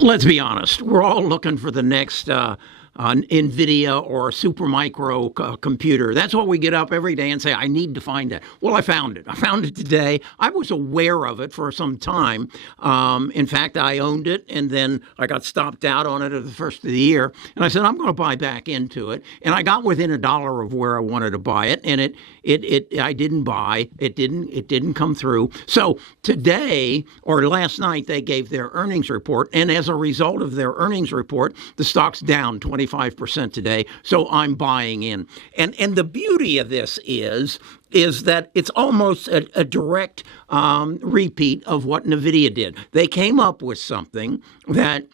let's be honest. We're all looking for the next Nvidia or a Supermicro computer. That's what we get up every day and say, I need to find that. Well, I found it. I found it today. I was aware of it for some time. In fact, I owned it, and then I got stopped out on it at the first of the year. And I said, I'm going to buy back into it. And I got within $1 of where I wanted to buy it, and I didn't buy. It didn't come through. So today or last night, they gave their earnings report, and as a result of their earnings report, the stock's down 25% today. So I'm buying in. And the beauty of this is that it's almost a direct repeat of what Nvidia did. They came up with something that,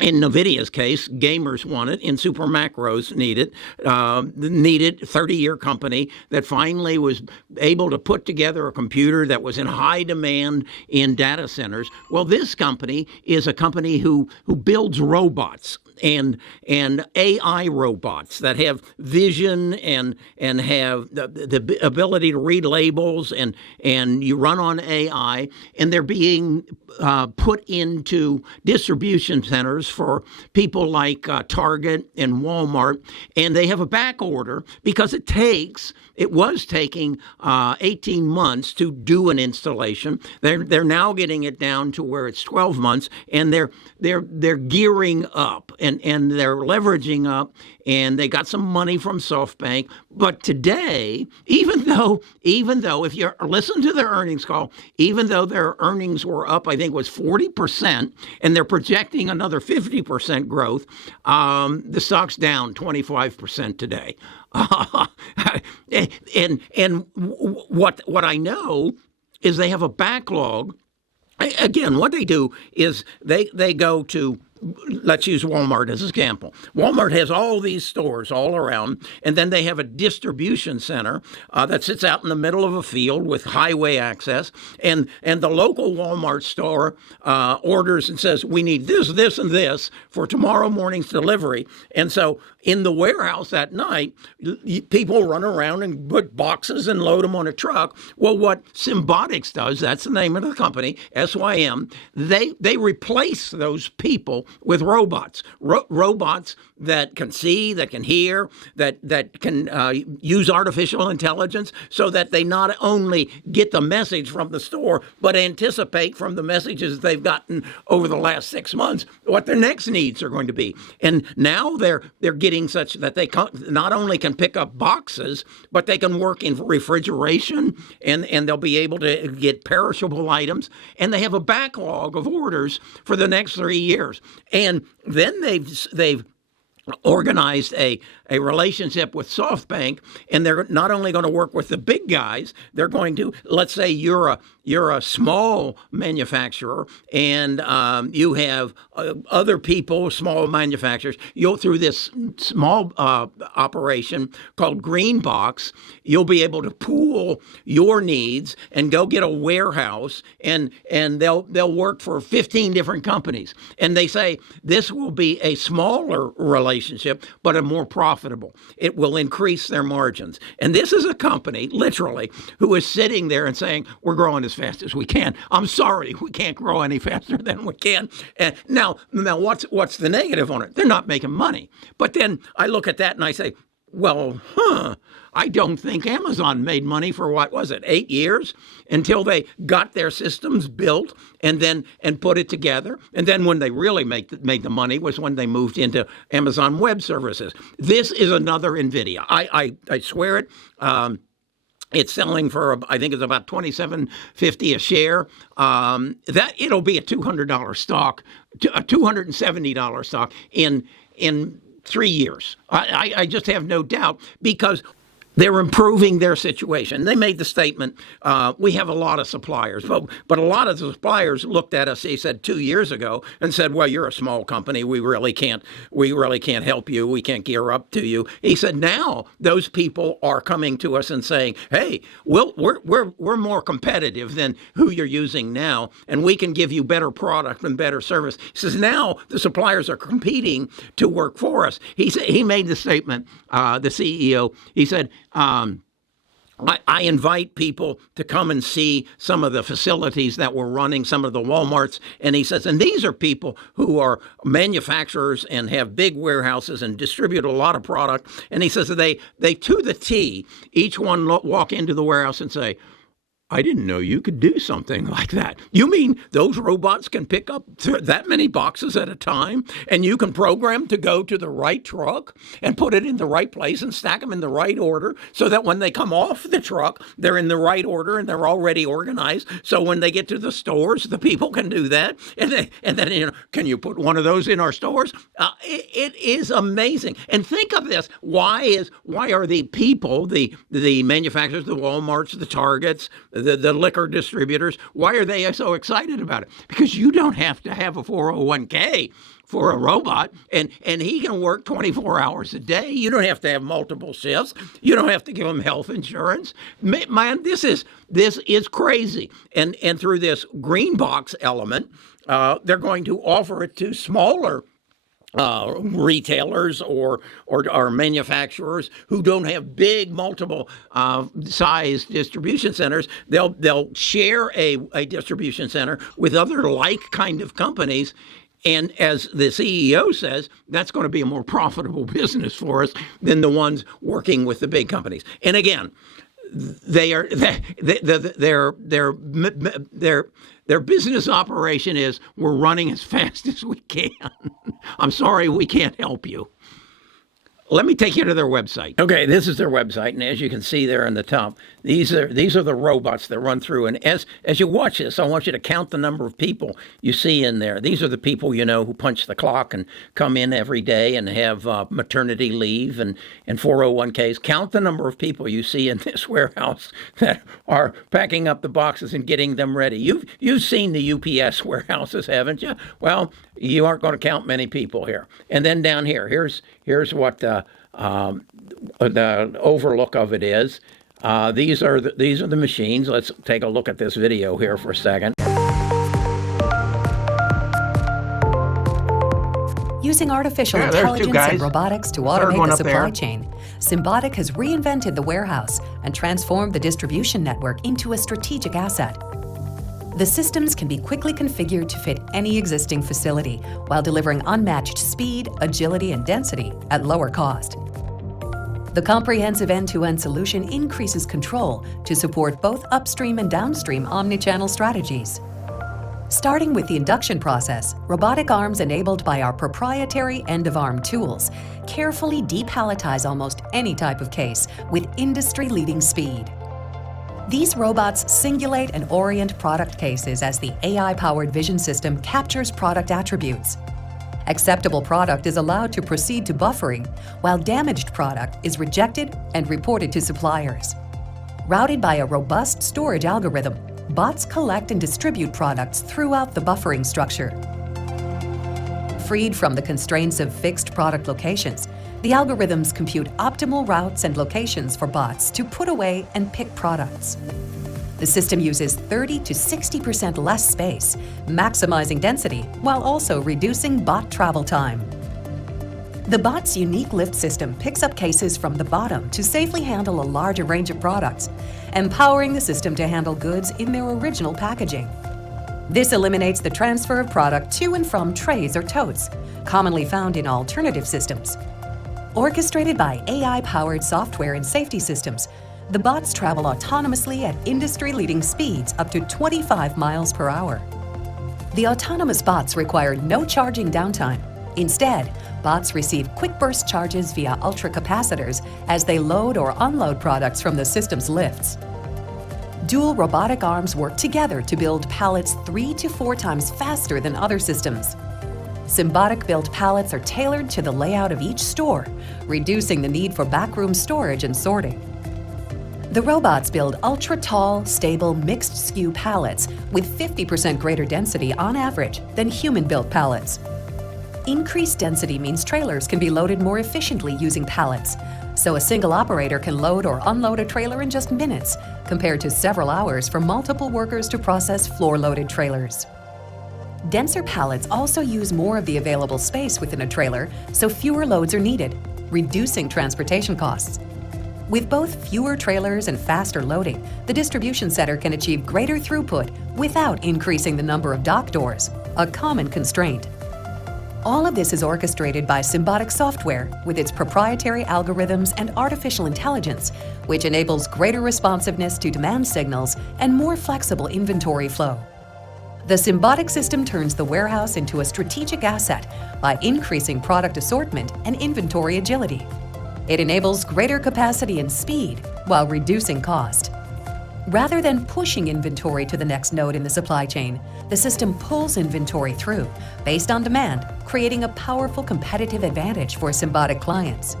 in Nvidia's case, gamers want it. In Supermacros needed 30-year company that finally was able to put together a computer that was in high demand in data centers. Well, this company is a company who builds robots and AI robots that have vision and have the ability to read labels, and you run on AI, and they're being put into distribution centers for people like Target and Walmart, and they have a back order because it was taking 18 months to do an installation. They're now getting it down to where it's 12 months, and they're gearing up and they're leveraging up, and they got some money from SoftBank. But today, even though if you listen to their earnings call, even though their earnings were up, I think it was 40%, and they're projecting another 50% growth, the stock's down 25% today. And what I know is they have a backlog. Again, what they do is they go to, let's use Walmart as an example. Walmart has all these stores all around, and then they have a distribution center that sits out in the middle of a field with highway access, and the local Walmart store orders and says, we need this, this, and this for tomorrow morning's delivery. And so in the warehouse at night, people run around and put boxes and load them on a truck. Well, what Symbotic does, that's the name of the company, SYM, they replace those people with robots, robots that can see, that can hear, that can use artificial intelligence, so that they not only get the message from the store, but anticipate from the messages they've gotten over the last 6 months what their next needs are going to be. And now they're getting such that they not only can pick up boxes, but they can work in refrigeration, and they'll be able to get perishable items, and they have a backlog of orders for the next 3 years. And then they've organized a relationship with SoftBank, and they're not only going to work with the big guys, they're going to, let's say you're a small manufacturer, and you have other people, small manufacturers. You'll, through this small operation called Greenbox, you'll be able to pool your needs and go get a warehouse, and they'll work for 15 different companies. And they say this will be a smaller relationship, but a more profitable. It will increase their margins. And this is a company, literally, who is sitting there and saying, we're growing as fast as we can. I'm sorry, we can't grow any faster than we can. And now what's the negative on it? They're not making money. But then I look at that and I say, well, I don't think Amazon made money for, what was it, 8 years, until they got their systems built and put it together. And then when they really made the money was when they moved into Amazon Web Services. This is another Nvidia. I swear it. It's selling for, I think it's about $27.50 a share. That it'll be a $200 stock, a $270 stock in 3 years. I just have no doubt, because they're improving their situation. They made the statement, we have a lot of suppliers, but a lot of the suppliers looked at us, they said 2 years ago, and said, well, you're a small company. We really can't help you. We can't gear up to you. He said, now those people are coming to us and saying, hey, we're more competitive than who you're using now, and we can give you better product and better service. He says, now the suppliers are competing to work for us. He made the statement, the CEO, he said, I invite people to come and see some of the facilities that we're running, some of the Walmarts. And he says, and these are people who are manufacturers and have big warehouses and distribute a lot of product. And he says they to the T, each one walk into the warehouse and say, I didn't know you could do something like that. You mean those robots can pick up that many boxes at a time, and you can program to go to the right truck and put it in the right place and stack them in the right order so that when they come off the truck, they're in the right order and they're already organized. So when they get to the stores, the people can do that. And then, can you put one of those in our stores? It is amazing. And think of this. Why are the people, the manufacturers, the Walmarts, the Targets, the liquor distributors, why are they so excited about it? Because you don't have to have a 401k for a robot, and he can work 24 hours a day. You don't have to have multiple shifts. You don't have to give him health insurance. Man, this is crazy. And through this green box element, they're going to offer it to smaller retailers or manufacturers who don't have big multiple size distribution centers. They'll share a distribution center with other like kind of companies. And as the CEO says, that's going to be a more profitable business for us than the ones working with the big companies. And again, their business operation is, we're running as fast as we can. I'm sorry, we can't help you. Let me take you to their website. Okay, this is their website, and as you can see there in the top, these are the robots that run through. And as you watch this, I want you to count the number of people you see in there. These are the people who punch the clock and come in every day and have maternity leave and 401ks. Count the number of people you see in this warehouse that are packing up the boxes and getting them ready. You've seen the UPS warehouses, haven't you? Well, you aren't going to count many people here. And then down here, here's what the overlook of it is. These are the machines. Let's take a look at this video here for a second. Using artificial intelligence and robotics to automate the supply chain, Symbotic has reinvented the warehouse and transformed the distribution network into a strategic asset. The systems can be quickly configured to fit any existing facility while delivering unmatched speed, agility, and density at lower cost. The comprehensive end-to-end solution increases control to support both upstream and downstream omnichannel strategies. Starting with the induction process, robotic arms enabled by our proprietary end-of-arm tools carefully depalletize almost any type of case with industry-leading speed. These robots singulate and orient product cases as the AI-powered vision system captures product attributes. Acceptable product is allowed to proceed to buffering, while damaged product is rejected and reported to suppliers. Routed by a robust storage algorithm, bots collect and distribute products throughout the buffering structure. Freed from the constraints of fixed product locations, the algorithms compute optimal routes and locations for bots to put away and pick products. The system uses 30 to 60% less space, maximizing density while also reducing bot travel time. The bot's unique lift system picks up cases from the bottom to safely handle a larger range of products, empowering the system to handle goods in their original packaging. This eliminates the transfer of product to and from trays or totes, commonly found in alternative systems. Orchestrated by AI-powered software and safety systems, the bots travel autonomously at industry-leading speeds up to 25 miles per hour. The autonomous bots require no charging downtime. Instead, bots receive quick burst charges via ultracapacitors as they load or unload products from the system's lifts. Dual robotic arms work together to build pallets 3 to 4 times faster than other systems. Symbotic-built pallets are tailored to the layout of each store, reducing the need for backroom storage and sorting. The robots build ultra-tall, stable, mixed-skew pallets with 50% greater density on average than human-built pallets. Increased density means trailers can be loaded more efficiently using pallets, so a single operator can load or unload a trailer in just minutes, compared to several hours for multiple workers to process floor-loaded trailers. Denser pallets also use more of the available space within a trailer, so fewer loads are needed, reducing transportation costs. With both fewer trailers and faster loading, the distribution center can achieve greater throughput without increasing the number of dock doors, a common constraint. All of this is orchestrated by Symbotic software with its proprietary algorithms and artificial intelligence, which enables greater responsiveness to demand signals and more flexible inventory flow. The Symbotic system turns the warehouse into a strategic asset by increasing product assortment and inventory agility. It enables greater capacity and speed while reducing cost. Rather than pushing inventory to the next node in the supply chain, the system pulls inventory through based on demand, creating a powerful competitive advantage for Symbotic clients.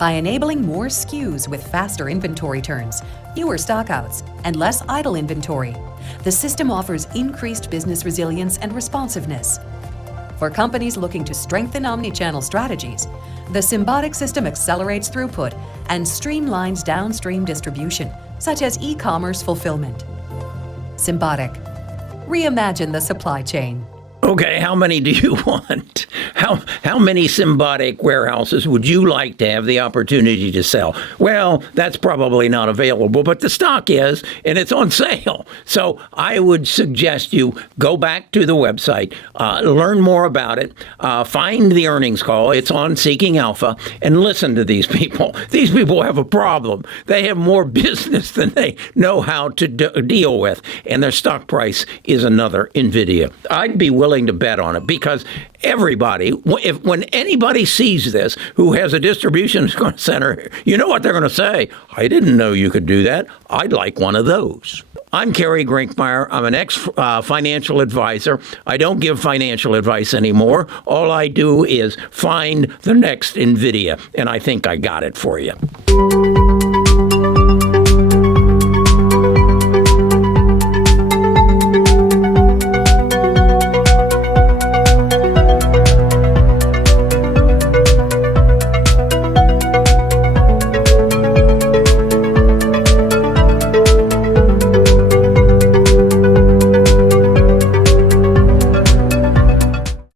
By enabling more SKUs with faster inventory turns, fewer stockouts, and less idle inventory, the system offers increased business resilience and responsiveness. For companies looking to strengthen omnichannel strategies, the Symbotic system accelerates throughput and streamlines downstream distribution, such as e-commerce fulfillment. Symbotic. Reimagine the supply chain. Okay, how many do you want? How many Symbotic warehouses would you like to have the opportunity to sell? Well, that's probably not available, but the stock is, and it's on sale. So I would suggest you go back to the website, learn more about it, find the earnings call. It's on Seeking Alpha, and listen to these people. These people have a problem. They have more business than they know how to deal with, and their stock price is another Nvidia. I'd be willing to bet on it because everybody, when anybody sees this who has a distribution center, you know what they're going to say? I didn't know you could do that. I'd like one of those. I'm Kerry Grinkmeyer. I'm an ex-financial advisor. I don't give financial advice anymore. All I do is find the next Nvidia, and I think I got it for you.